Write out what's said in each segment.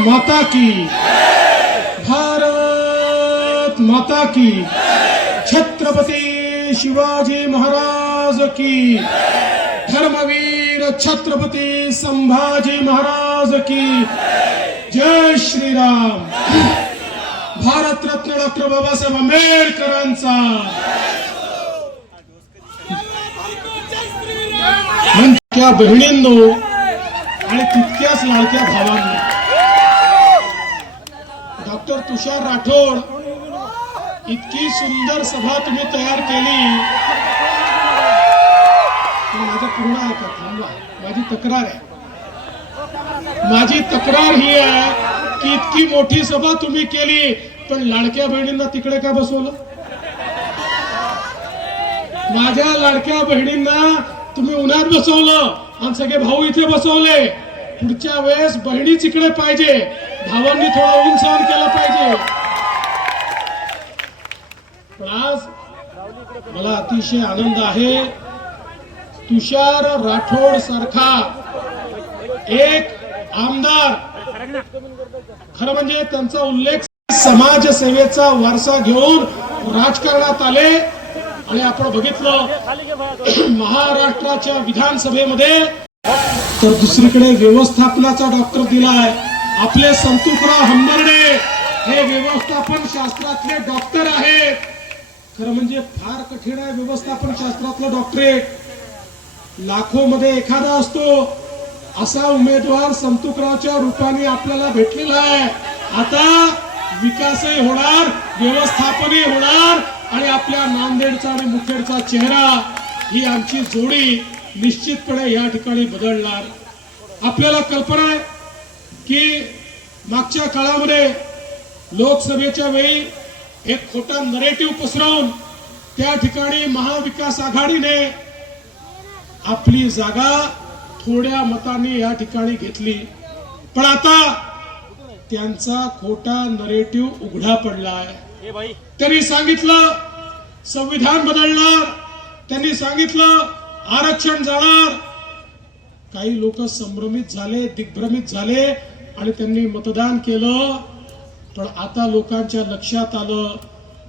माता की। भारत माता की। छत्रपती शिवाजी महाराज की। धर्मवीर छत्रपती संभाजी महाराज की। जय श्रीराम। भारतरत्न डॉक्टर बाबासाहेब आंबेडकरांचा। म्हणजे त्या बहिणींनो आणि तितक्याच लाडक्या भावांना तुषार राठोड इतकी सुंदर सभा तुम्ही तयार केली. माझं पूर्ण ऐका थांबवा माझी तक्रार आहे. माझी तक्रार ही आहे की इतकी मोठी सभा तुम्ही केली पण लाडक्या बहिणींना तिकडे का बसवलं? माझ्या लाडक्या बहिणींना तुम्ही उन्हात बसवलं आणि सगळे भाऊ इथे बसवले. पुढच्या वेळेस बहिणीच इकडे पाहिजे. भावांनी थोडा ऊन सहन केलं पाहिजे. पण आज मला अतिशय आनंद आहे. तुषार राठोड सारखा एक आमदार. खरं म्हणजे त्यांचा उल्लेख समाजसेवेचा वारसा घेऊन राजकारणात आले. आणि आपण बघितलं महाराष्ट्राच्या विधानसभेमध्ये तर दुसरीकडे व्यवस्थापनाचा डॉक्टर दिलाय. आपले संतुकराव हंबर्डे हे व्यवस्थापन शास्त्रातले डॉक्टर आहेत. खरं म्हणजे फार कठीण आहे व्यवस्थापन शास्त्रातलं डॉक्टरेट. लाखो मध्ये एखादा असतो असा उमेदवार संतुकरावच्या रूपाने आपल्याला भेटलेला आहे. आता विकासही होणार व्यवस्थापनही होणार आणि आपल्या नांदेडचा आणि मुखेडचा चेहरा ही आमची जोडी निश्चितपणे या ठिकाणी बदलणार. आपल्याला कल्पना आहे की मागच्या काळामध्ये लोकसभेच्या वेळी एक खोटा नरेटिव्ह पसरवून त्या ठिकाणी महाविकास आघाडीने आपली जागा थोड्या मताने या ठिकाणी घेतली. पण आता त्यांचा खोटा नरेटिव्ह उघडा पडला आहे त्यांनी सांगितलं संविधान बदलणार. त्यांनी सांगितलं आरक्षण जाणार. काही लोक संभ्रमित झाले दिग्भ्रमित झाले. आणि त्यांनी मतदान केलं. पण आता लोकांच्या लक्षात आलं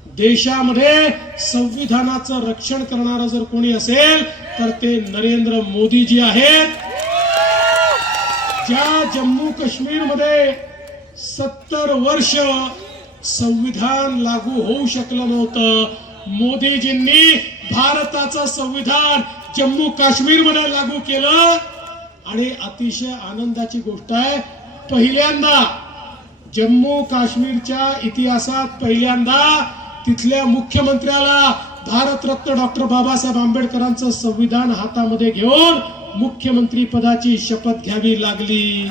देशामध्ये संविधानाचं रक्षण करणारं जर कोणी असेल तर ते नरेंद्र मोदीजी आहेत. ज्या जम्मू काश्मीरमध्ये सत्तर वर्ष संविधान लागू होऊ शकलं नव्हतं मोदीजींनी भारताचं संविधान जम्मू काश्मीरमध्ये लागू केलं. आणि अतिशय आनंदाची गोष्ट आहे पहिल्यांदा जम्मू काश्मीरच्या इतिहासात पहिल्यांदा तिथल्या मुख्यमंत्र्याला भारतरत्न डॉक्टर बाबासाहेब आंबेडकरांचं संविधान हातामध्ये घेऊन मुख्यमंत्री पदाची शपथ घ्यावी लागली.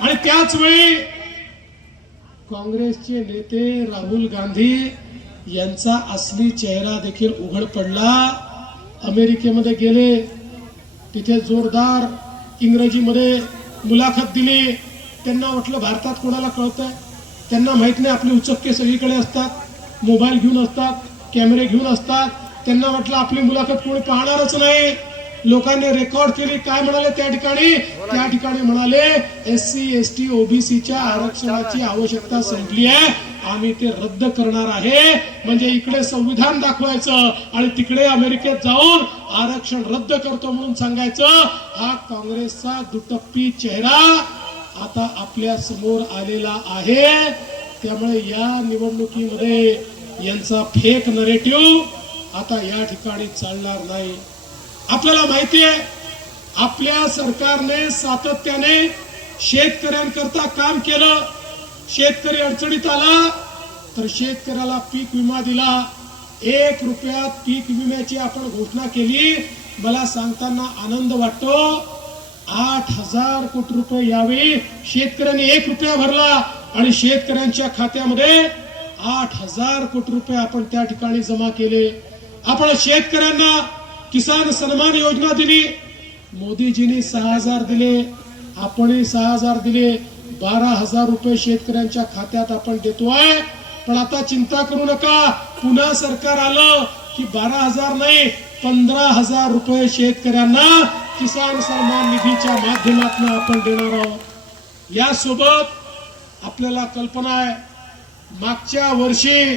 आणि त्याच वेळी काँग्रेसचे नेते राहुल गांधी यांचा असली चेहरा देखील उघड पडला. अमेरिकेमध्ये गेले. तिथे जोरदार इंग्रजीमध्ये मुलाखत दिली. त्यांना वाटलं भारतात कोणाला कळतंय? त्यांना माहीत नाही आपले उचक्के सगळीकडे असतात. मोबाईल घेऊन असतात कॅमेरे घेऊन असतात. त्यांना वाटलं आपली मुलाखत कोणी पाहणारच नाही. लोकांनी रेकॉर्ड केली. काय म्हणाले? त्या ठिकाणी त्या ठिकाणी म्हणाले एस सी एस टी ओबीसीच्या आरक्षणाची आवश्यकता संपली आहे. आम्ही ते रद्द करणार आहे. म्हणजे इकडे संविधान दाखवायचं आणि तिकडे अमेरिकेत जाऊन आरक्षण रद्द करतो म्हणून सांगायचं हा काँग्रेसचा दुटप्पी चेहरा आता आपल्यासमोर आलेला आहे. त्यामुळे या निवडणुकीमध्ये यांचा फेक नरेटिव्ह आता या ठिकाणी चालणार नाही. आपल्याला माहिती आहे आपल्या सरकारने सातत्याने शेतकऱ्यांकरता काम केलं. शेतकरी अडचणीत आला तर शेतकऱ्याला पीक विमा दिला. एक रुपयात पीक विम्याची आपण घोषणा केली. मला सांगताना आनंद वाटतो. आठ हजार कोटी रुपये यावेळी शेतकऱ्यांनी एक रुपया भरला आणि शेतकऱ्यांच्या खात्यामध्ये आठ हजार कोटी रुपये आपण त्या ठिकाणी जमा केले. आपण शेतकऱ्यांना किसान सन्मान योजना दिली. मोदीजींनी सहा हजार दिले. आपणही सहा हजार दिले. बारा हजार रुपये शेतकऱ्यांच्या खात्यात आपण देतोय पण आता चिंता करू नका. पुन्हा सरकार आलं की बारा हजार नाही पंधरा हजार रुपये शेतकऱ्यांना किसान सन्मान निधीच्या माध्यमातून आपण देणार आहोत. यासोबत आपल्याला कल्पना आहे. मागच्या वर्षी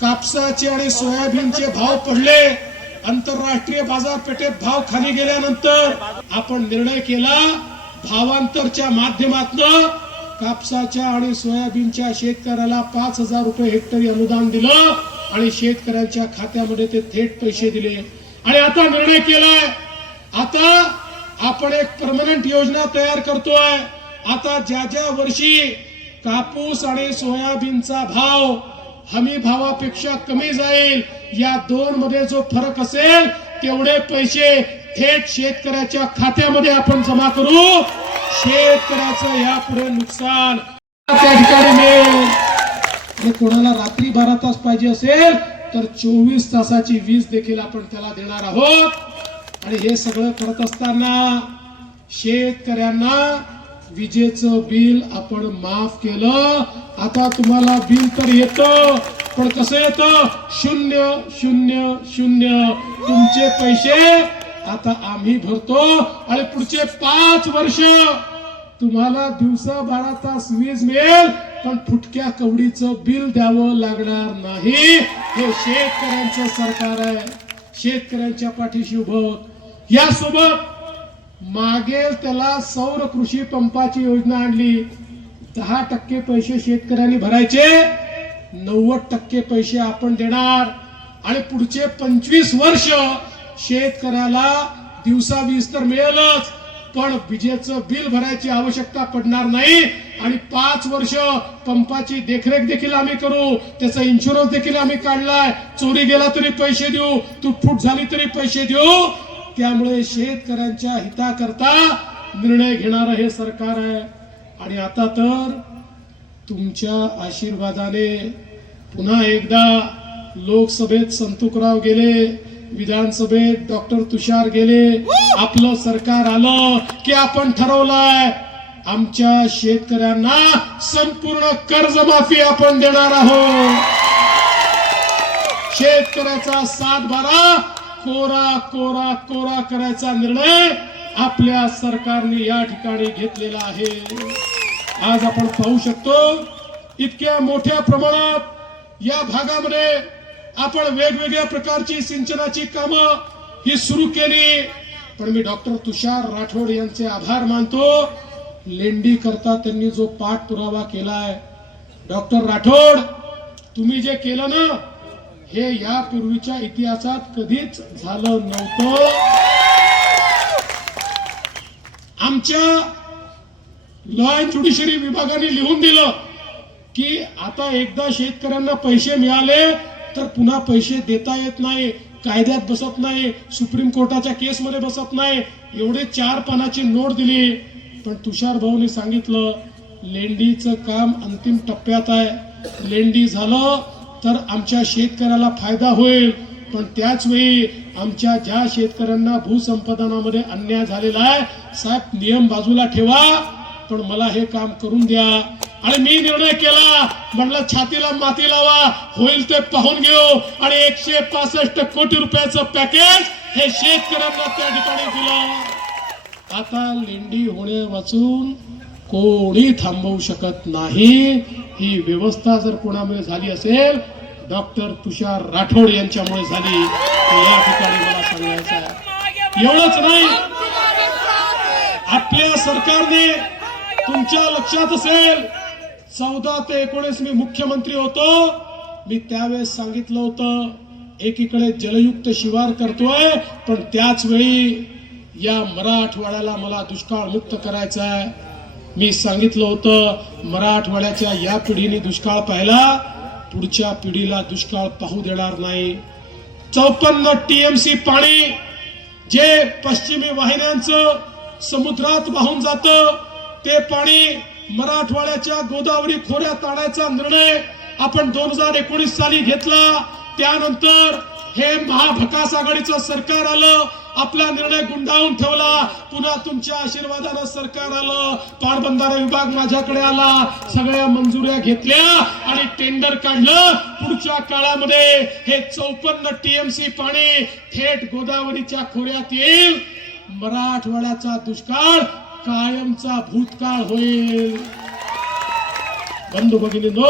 कापसाचे आणि सोयाबीनचे भाव पडले. आंतरराष्ट्रीय बाजारपेठेत भाव खाली गेल्यानंतर आपण निर्णय केला भावांतरच्या माध्यमातून कापसाच्या आणि सोयाबीनच्या शेतकऱ्याला पाच हजार रुपये हेक्टरी अनुदान दिलं आणि शेतकऱ्यांच्या खात्यामध्ये ते थेट पैसे दिले. आणि आता निर्णय केलाय. आता आपण एक परमनंट योजना तयार करतोय. आता ज्या ज्या वर्षी कापूस आणि सोयाबीनचा भाव हमी भावापेक्षा कमी जाईल. या दोन मध्ये जो फरक असेल तेवढे पैसे थेट शेतकऱ्याच्या खात्यामध्ये आपण जमा करू. शेतकऱ्याचं यापुढे नुकसान. त्या ठिकाणी मिळेल. कोणाला रात्री बारा तास पाहिजे असेल तर चोवीस तासाची वीज देखील आपण त्याला देणार आहोत. आणि हे सगळं करत असताना शेतकऱ्यांना विजेचं बिल आपण माफ केलं. आता तुम्हाला बिल तर येत पण कसं येतं? शून्य शून्य शून्य. तुमचे पैसे आता आम्ही भरतो. आणि पुढचे पाच वर्ष तुम्हाला दिवसा बारा तास वीज मिळेल पण फुटक्या कवडीचं बिल द्यावं लागणार नाही. हे शेतकऱ्यांचं सरकार आहे. शेतकऱ्यांच्या पाठीशी उभं. यासोबत मागेल त्याला सौर कृषी पंपाची योजना आणली. दहा टक्के पैसे शेतकऱ्यांनी भरायचे. नव्वद टक्के पैसे आपण देणार. आणि पुढचे पंचवीस वर्ष शेतकऱ्याला दिवसा वीज तर मिळेलच. पण विजेचं बिल भरायची आवश्यकता पडणार नाही. आणि पाच वर्ष पंपाची देखरेख देखील आम्ही करू. त्याचा इन्शुरन्स देखील आम्ही काढलाय. चोरी गेला तरी पैसे देऊ. तू फूट झाली तरी पैसे देऊ. त्यामुळे शेतकऱ्यांच्या हिताकरता निर्णय घेणारं हे सरकार आहे. आणि आता तर तुमच्या आशीर्वादाने पुन्हा एकदा लोकसभेत संतुकराव गेले विधानसभेत डॉक्टर तुषार गेले. आपलं सरकार आलं की आपण ठरवलंय आमच्या शेतकऱ्यांना संपूर्ण कर्जमाफी आपण देणार आहोत. शेतकऱ्याचा सात बारा कोरा कोरा कोरा करायचा निर्णय आपल्या सरकारने या ठिकाणी घेतलेला आहे. आज आपण पाहू शकतो इतक्या मोठ्या प्रमाणात या भागामध्ये आपण वेगवेगळ्या प्रकारची सिंचनाची कामं ही सुरू केली. पण मी डॉक्टर तुषार राठोड यांचे आभार मानतो. लेंडी करता त्यांनी जो पाठपुरावा केलाय. डॉक्टर राठोड तुम्ही जे केलं ना हे यापूर्वीच्या इतिहासात कधीच झालं नव्हतं. आमच्या लॉ अँड ज्युडिशरी विभागाने लिहून दिलं की आता एकदा शेतकऱ्यांना पैसे मिळाले तर पुन्हा पैसे देता येत नाही कायद्यात बसत नाही सुप्रीम कोर्टाच्या केसमध्ये बसत नाही. एवढे चार पानाची नोट दिली. पण तुषार भाऊनी सांगितलं लेंडीचं काम अंतिम टप्प्यात आहे. लेंडी झालं तर आमच्या शेतकऱ्याला फायदा होईल. पण त्याच वेळी आमच्या ज्या शेतकऱ्यांना भूसंपादनामध्ये अन्याय झालेला आहे साहेब नियम बाजूला ठेवा. पण मला हे काम करून द्या. आणि मी निर्णय केला. म्हणलं छातीला माती लावा होईल ते पाहून घेऊ. आणि एकशे पासष्ट कोटी रुपयाचं पॅकेज हे शेतकऱ्यांना त्या ठिकाणी दिलं. आता लेंडी होणे वाचून कोणी थांबवू शकत नाही. ही व्यवस्था जर कोणामुळे झाली असेल डॉक्टर तुषार राठोड यांच्यामुळे झाली या ठिकाणी मला सांगायचं आहे. एवढंच नाही. आपल्या सरकारने तुमच्या लक्षात असेल चौदा ते एकोणीस मी मुख्यमंत्री होतो. मी त्यावेळेस सांगितलं होतं एकीकडे जलयुक्त शिवार करतोय पण त्याच वेळी या मराठवाड्याला मला दुष्काळ मुक्त करायचा आहे मी सांगितलं होतं मराठवाड्याच्या या पिढीने दुष्काळ पाहिला पुढच्या पिढीला दुष्काळ पाहू देणार नाही. चौपन्न टीएमसी पाणी जे पश्चिमी वाहिन्यांचं समुद्रात वाहून जात ते पाणी मराठवाड्याच्या गोदावरी खोऱ्यात आणायचा निर्णय आपण दोन हजार एकोणीस साली घेतला. त्यानंतर हे महाभकास आघाडीचं सरकार आलं आपला निर्णय गुंडाळून ठेवला. पुन्हा तुमच्या आशीर्वादानं सरकार आलं. पाटबंधारा विभाग माझ्याकडे आला. सगळ्या मंजुऱ्या घेतल्या आणि टेंडर काढलं. पुढच्या काळामध्ये हे चौपन्न टीएमसी पाणी थेट गोदावरीच्या खोऱ्यात येईल. मराठवाड्याचा दुष्काळ कायमचा भूतकाळ होईल. बंधू भगिनीनो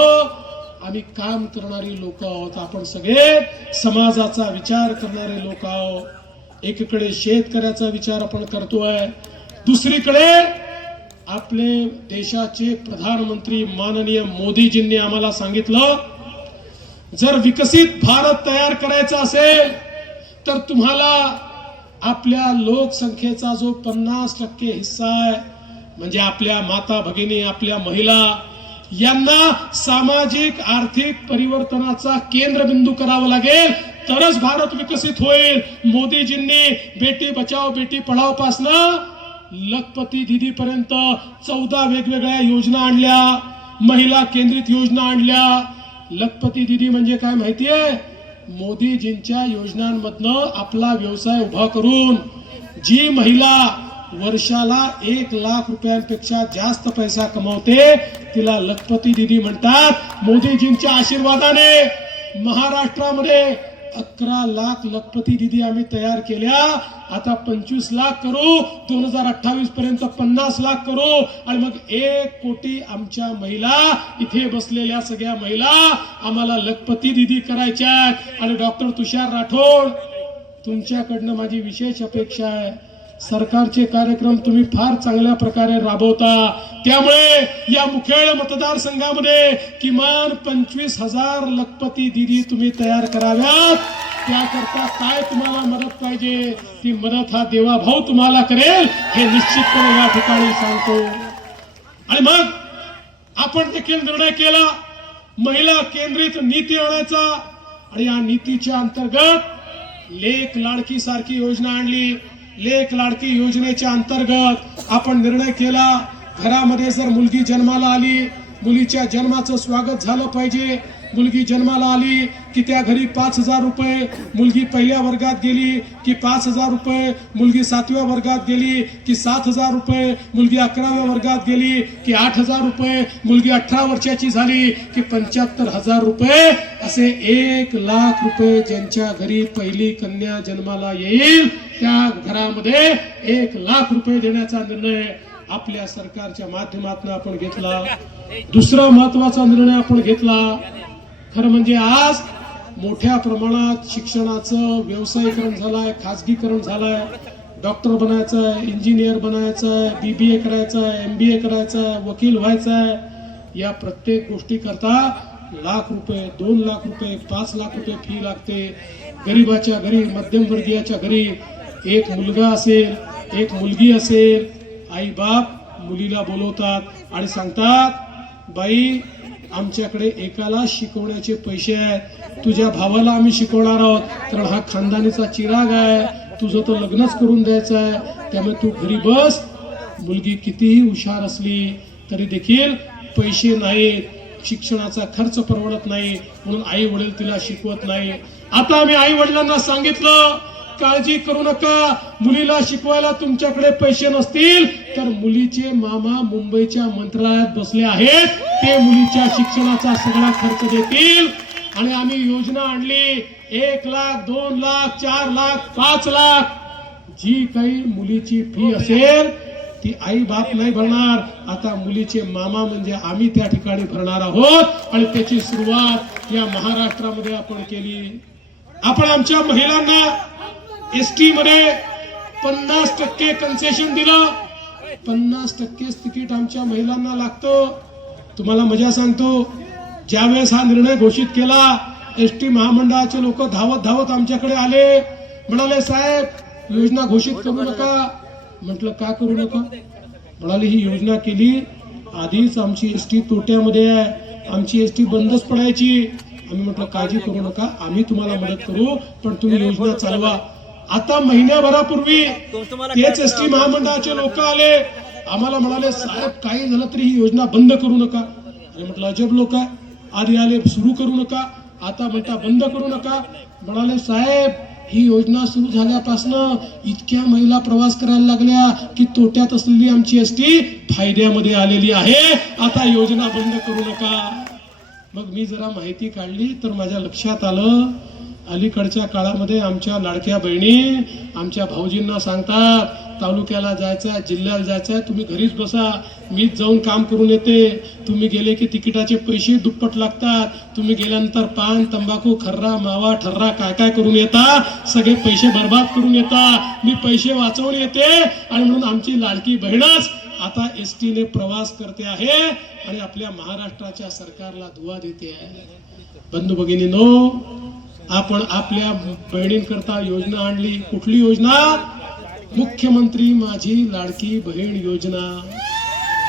आम्ही काम करणारी लोक आहोत. आपण सगळे समाजाचा विचार करणारे लोक आहोत. एकीकडे शेतकऱ्याचा विचार आपण करतोय दुसरीकडे आपले देशाचे प्रधानमंत्री माननीय मोदीजींनी आम्हाला सांगितलं जर विकसित भारत तयार करायचा असेल तर तुम्हाला आपल्या लोकसंख्येचा जो पन्नास टक्के हिस्सा आहे म्हणजे आपल्या माता भगिनी आपल्या महिला यांना सामाजिक आर्थिक परिवर्तनाचा केंद्रबिंदू करावा लागेल. तरच भारत विकसित होईल. मोदीजींनी बेटी बचाव बेटी पढाव पासनं लखपती दिदी पर्यंत चौदा वेगवेगळ्या योजना आणल्या. महिला केंद्रित योजना आणल्या. लखपती दिदी म्हणजे काय माहितीये? मोदीजींच्या योजनांमधनं आपला व्यवसाय उभा करून जी महिला वर्षाला एक लाख रुपयांपेक्षा जास्त पैसा कमावते तिला लखपती दिदी म्हणतात मोदीजींच्या आशीर्वादाने महाराष्ट्रामध्ये अकरा लाख लखपती दिदी आम्ही तयार केल्या. आता पंचवीस लाख करू. दोन हजार अठ्ठावीस पर्यंत पन्नास लाख करू. आणि मग एक कोटी आमच्या महिला इथे बसलेल्या सगळ्या महिला आम्हाला लखपती दिदी करायच्या आणि डॉक्टर तुषार राठोड तुमच्याकडनं माझी विशेष अपेक्षा आहे. सरकारचे कार्यक्रम तुम्ही फार चांगल्या प्रकारे राबवता. त्यामुळे या मुखेड मतदारसंघामध्ये किमान पंचवीस हजार लखपती दिदी तुम्ही तयार कराव्यात. त्याकरता काय तुम्हाला मदत पाहिजे ती मदत हा देवाभाऊ तुम्हाला करेल हे निश्चितपणे या ठिकाणी सांगतो. आणि मग आपण देखील निर्णय केला महिला केंद्रित नीती आणायचा. आणि या नीतीच्या अंतर्गत लेख लाडकी सारखी योजना आणली. लेख लाडकी योजनेच्या अंतर्गत आपण निर्णय केला. घरामध्ये जर मुलगी जन्माला आली मुलीच्या जन्माचं स्वागत झालं पाहिजे. मुलगी जन्माला आली की त्या घरी पाच हजार रुपये. मुलगी पहिल्या वर्गात गेली की पाच हजार रुपये. मुलगी सातव्या वर्गात गेली की सात हजार रुपये. मुलगी अकराव्या वर्गात गेली की आठ हजार रुपये. मुलगी अठरा वर्षाची झाली की पंच्याहत्तर हजार रुपये. असे एक लाख रुपये ज्यांच्या घरी पहिली कन्या जन्माला येईल त्या घरामध्ये एक लाख रुपये देण्याचा निर्णय आपल्या सरकारच्या माध्यमातून आपण घेतला. दुसरा महत्त्वाचा निर्णय आपण घेतला. खरं म्हणजे आज मोठ्या प्रमाणात शिक्षणाचं व्यावसायीकरण झालंय खाजगीकरण झालंय. डॉक्टर बनायचं आहे इंजिनियर बनायचं आहे बी बी ए करायचं आहे एम बी ए करायचं आहे वकील व्हायचं आहे या प्रत्येक गोष्टी करता लाख रुपये दोन लाख रुपये पाच लाख रुपये फी लागते. गरीबाच्या घरी मध्यमवर्गीयाच्या घरी एक मुलगा असेल एक मुलगी असेल आई बाप मुलीला बोलवतात आणि सांगतात बाई आमच्याकडे एकाला शिकवण्याचे पैसे आहेत. तुझ्या भावाला आम्ही शिकवणार आहोत. कारण हा खानदानीचा चिराग आहे. तुझं तो लग्नच करून द्यायचं आहे. त्यामुळे तू घरी बस. मुलगी कितीही हुशार असली तरी देखील पैसे नाहीत. शिक्षणाचा खर्च परवडत नाही. म्हणून आई वडील तिला शिकवत नाही. आता आम्ही आई वडिलांना सांगितलं काळजी करू नका. मुलीला शिकवायला तुमच्याकडे पैसे नसतील. तर मुलीचे मामा मुंबईच्या मंत्रालयात बसले आहेत. ते मुलीच्या शिक्षणाचा सगळा खर्च देतील. आणि आम्ही योजना आणली. एक लाख दोन लाख चार लाख पाच लाख. जी काही मुलीची फी असेल ती आई बाप नाही भरणार. आता मुलीचे मामा म्हणजे आम्ही त्या ठिकाणी भरणार आहोत. आणि त्याची सुरुवात या महाराष्ट्रामध्ये आपण केली. आपण आमच्या महिलांना एस टी मध्ये पन्नास टक्के कन्सेशन दिलं. पन्नास टक्केच तिकीट आमच्या महिलांना लागतं. तुम्हाला मजा सांगतो ज्यावेळेस हा निर्णय घोषित केला एस टी महामंडळाचे लोक धावत धावत आमच्याकडे आले. म्हणाले साहेब योजना घोषित करू नका. म्हटलं का करू नका? म्हणाले ही योजना केली आधीच आमची एस टी तोट्यामध्ये आहे. आमची एस टी बंदच पडायची. आम्ही म्हटलं काळजी करू नका आम्ही तुम्हाला मदत करू पण तुम्ही योजना चालवा. आता महिन्याभरापूर्वी तेच एस टी महामंडळाचे लोक आले. आम्हाला म्हणाले साहेब काही झालं तरी ही योजना बंद करू नका. आणि म्हटलं अजब लोक आहे. आधी आले सुरू करू नका. आता म्हणता बंद करू नका. म्हणाले साहेब ही योजना सुरू झाल्यापासनं इतक्या महिला प्रवास करायला लागल्या की तोट्यात असलेली आमची एस टी फायद्यामध्ये आलेली आहे. आता योजना बंद करू नका. मग मी जरा माहिती काढली तर माझ्या लक्षात आलं अलीकडच्या काळामध्ये आमच्या लाडक्या बहिणी आमच्या भाऊजींना सांगतात तालुक्याला जायचं आहे जिल्ह्याला जायचं आहे तुम्ही घरीच बसा मीच जाऊन काम करून येते. तुम्ही गेले की तिकिटाचे पैसे दुप्पट लागतात. तुम्ही गेल्यानंतर पान तंबाखू खर्रा मावा ठर्रा काय काय करून येता? सगळे पैसे बर्बाद करून येता. मी पैसे वाचवून येते आणि म्हणून आमची लाडकी बहीणच आता एस टीने प्रवास करते आहे आणि आपल्या महाराष्ट्राच्या सरकारला दुवा देते आहे. बंधू भगिनीनो आपण आपल्या बहिणींकरता योजना आणली. कुठली योजना? मुख्यमंत्री माझी लाडकी बहीण योजना.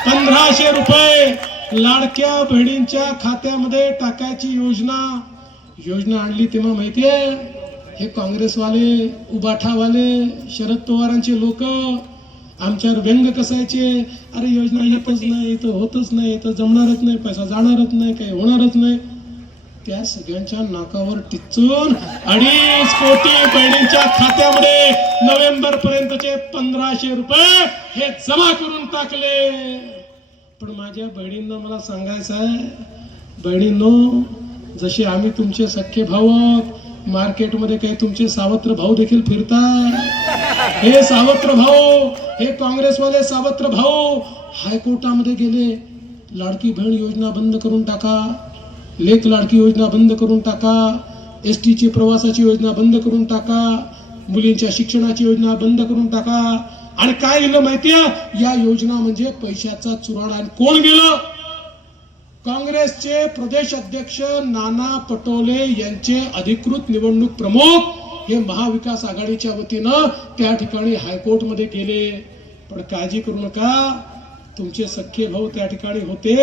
पंधराशे रुपये लाडक्या बहिणींच्या खात्यामध्ये टाकायची योजना. योजना आणली तेव्हा माहितीये? हे काँग्रेसवाले उबाठावाले शरद पवारांचे लोक. आमच्यावर व्यंग कसायचे? अरे योजना येतच नाही तर होतच नाही तर जमणारच नाही पैसा जाणारच नाही काही होणारच नाही. त्या सगळ्यांच्या नाकावर टिचून अडीच कोटी बहिणींच्या खात्यामध्ये नोव्हेंबर पर्यंतचे पंधराशे रुपये हे जमा करून टाकले. पण माझ्या बहिणींना मला सांगायचं आहे बहिणींनो जसे आम्ही तुमचे सख्खे भाऊ आहोत मार्केटमध्ये काही तुमचे सावत्र भाऊ देखील फिरतात. हे सावत्र भाऊ हे काँग्रेसवाले सावत्र भाऊ हायकोर्टामध्ये गेले. लाडकी बहीण योजना बंद करून टाका. लेख लाडकी योजना बंद करून टाका. एस टीची प्रवासाची योजना बंद करून टाका. मुलींच्या शिक्षणाची योजना बंद करून टाका. आणि काय गेलं माहितीये? या योजना म्हणजे पैशाचा चुराडा. आणि कोण गेलं? काँग्रेसचे प्रदेश अध्यक्ष नाना पटोले यांचे अधिकृत निवडणूक प्रमुख हे महाविकास आघाडीच्या वतीनं त्या ठिकाणी हायकोर्टमध्ये गेले. पण काळजी करू नका. तुमचे सख्खे भाऊ त्या ठिकाणी होते.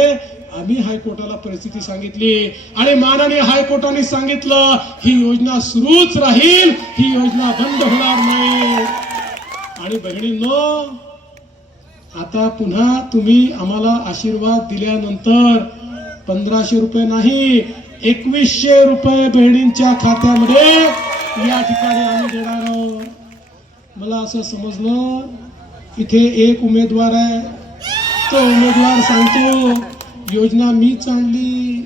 आम्ही हायकोर्टाला परिस्थिती सांगितली आणि माननीय हायकोर्टाने सांगितलं ही योजना सुरूच राहील. ही योजना बंद होणार नाही. आणि बहिणींनो आता पुन्हा तुम्ही आम्हाला आशीर्वाद दिल्यानंतर पंधराशे रुपये नाही एकवीसशे रुपये बहिणींच्या खात्यामध्ये या ठिकाणी आम्ही देणार आहोत. मला असं समजलं इथे एक उमेदवार आहे. तो उमेदवार सांगतो योजना मीच आणली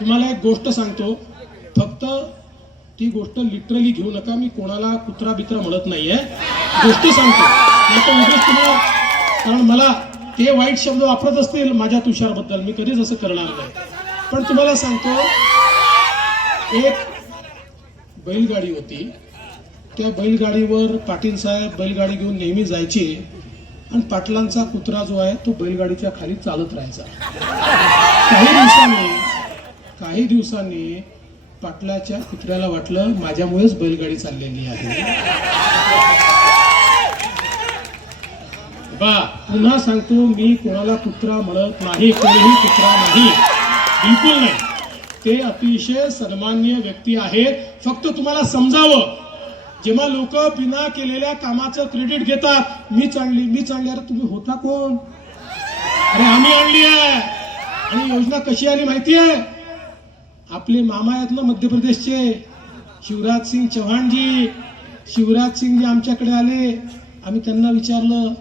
तुम्हाला एक गोष्ट सांगतो फक्त ती गोष्ट लिटरली घेऊ नका मी कोणाला कुत्रा बित्रा म्हणत नाहीये. गोष्ट सांगतो. तुम्हाला कारण मला ते वाईट शब्द वापरत असतील माझ्या तुषारबद्दल. मी कधीच असं करणार नाही. पण तुम्हाला सांगतो एक बैलगाडी होती. त्या बैलगाडीवर पाटील साहेब बैलगाडी घेऊन नेहमी जायचे. आणि पाटलांचा कुत्रा जो आहे तो बैलगाडीच्या खाली चालत राहायचा. काही दिवसांनी काही दिवसांनी पाटलाच्या कुत्र्याला वाटलं माझ्यामुळेच बैलगाडी चाललेली आहे. बा पुन्हा सांगतो मी कोणाला कुत्रा म्हणत नाही कोणीही कुत्रा नाही. बिलकुल नाही. ते अतिशय सन्मान्य व्यक्ती आहेत. फक्त तुम्हाला समजावं जेव्हा लोक बिना केलेल्या कामाचं क्रेडिट घेतात मी चांगली मी चांगली अरे तुम्ही होता कोण? अरे आम्ही आणली आहे. आणि योजना कशी आली माहिती आहे? आपले मामा आहेत ना मध्य प्रदेशचे. शिवराज सिंग चव्हाणजी. शिवराज सिंग आमच्याकडे आले. आम्ही त्यांना विचारलं.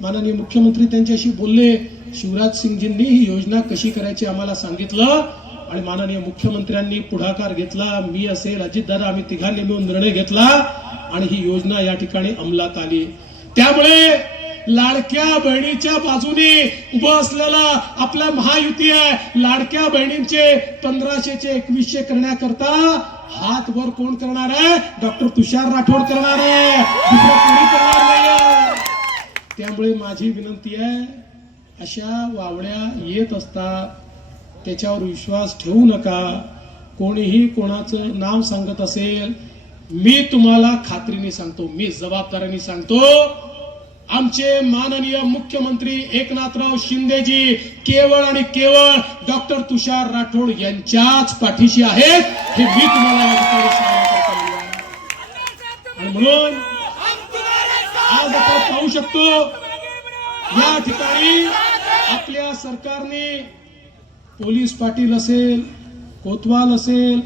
माननीय मुख्यमंत्री त्यांच्याशी बोलले. शिवराज सिंगजींनी ही योजना कशी करायची आम्हाला सांगितलं. आणि माननीय मुख्यमंत्र्यांनी पुढाकार घेतला. मी असेल अजितदादा आम्ही तिघांनी मिळून निर्णय घेतला आणि ही योजना या ठिकाणी अंमलात आली. त्यामुळे लाडक्या बहिणीच्या बाजूने उभं असलेला आपला महायुती आहे. लाडक्या बहिणींचे पंधराशेचे एकवीसशे करण्याकरता हात वर कोण करणार आहे? डॉक्टर तुषार राठोड करणार आहे. दुसरं कोणी करणार नाही त्यामुळे माझी विनंती आहे अशा वावड्या येत असतात त्याच्यावर विश्वास ठेवू नका. कोणीही कोणाचं नाव सांगत असेल मी तुम्हाला खात्रीने सांगतो मी जबाबदारीने सांगतो आमचे माननीय मुख्यमंत्री एकनाथराव शिंदेजी केवळ आणि केवळ डॉक्टर तुषार राठोड यांच्याच पाठीशी आहेत हे मी तुम्हाला आणि म्हणून आज आपण पाहू शकतो या ठिकाणी आपल्या सरकारने पोलीस पाटील असेल कोतवाल असेल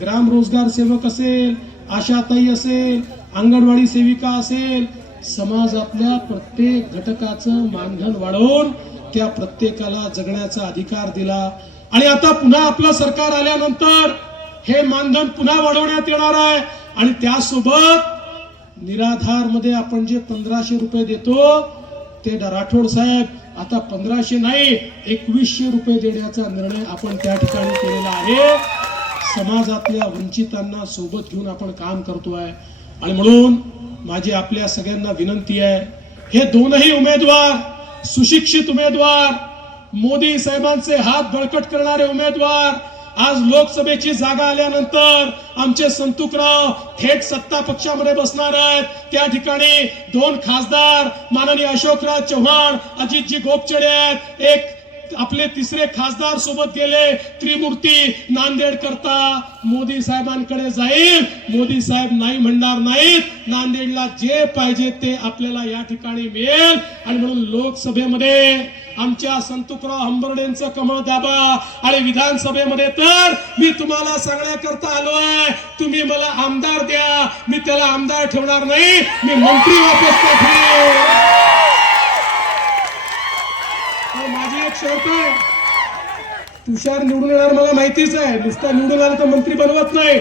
ग्राम रोजगार सेवक असेल आशाताई असेल अंगणवाडी सेविका असेल समाजातल्या प्रत्येक घटकाचं मानधन वाढवून त्या प्रत्येकाला जगण्याचा अधिकार दिला. आणि आता पुन्हा आपलं सरकार आल्यानंतर हे मानधन पुन्हा वाढवण्यात येणार आहे. आणि त्यासोबत निराधारमध्ये आपण जे पंधराशे रुपये देतो ते राठोड साहेब आता पंधराशे नाही एकवीसशे रुपये देण्याचा निर्णय आपण त्या ठिकाणी केलेला आहे. समाजातल्या वंचितांना सोबत घेऊन आपण काम करतोय. आणि म्हणून माझी आपल्या सगळ्यांना विनंती आहे हे दोनही उमेदवार सुशिक्षित उमेदवार मोदी साहेबांचे हात बळकट करणारे उमेदवार आज लोकसभेची जागा आल्यानंतर आमचे संतुकराव थेट सत्ता पक्षामध्ये बसणार आहेत. त्या ठिकाणी दोन खासदार माननीय अशोकराव चव्हाण अजितजी गोपचडे आहेत. एक आपले तिसरे खासदार सोबत गेले त्रिमूर्ती नांदेड करता मोदी साहेबांकडे जाईल. मोदी साहेब नाही म्हणणार नाहीत. नांदेडला जे पाहिजे ते आपल्याला या ठिकाणी मिळेल. आणि म्हणून लोकसभेमध्ये आमच्या संतुकराव हंबर्डेंचं कमळ दाबा आणि विधानसभेमध्ये तर मी तुम्हाला सांगण्याकरता आलोय. तुम्ही मला आमदार द्या. मी त्याला आमदार ठेवणार नाही. मी मंत्री वापस हो, माझी एक शर्त आहे. तुषार निवडून येणार मला माहितीच आहे. नुसता निवडून आला तर मंत्री बनवत नाही.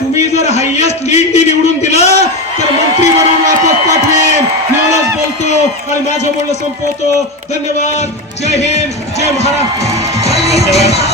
तुम्ही जर हायएस्ट लीड निवडून दिलं तर मंत्री म्हणून वापस पाठवेन एवढंच बोलतो आणि माझं बोलणं संपवतो. धन्यवाद. जय हिंद. जय महाराष्ट्र.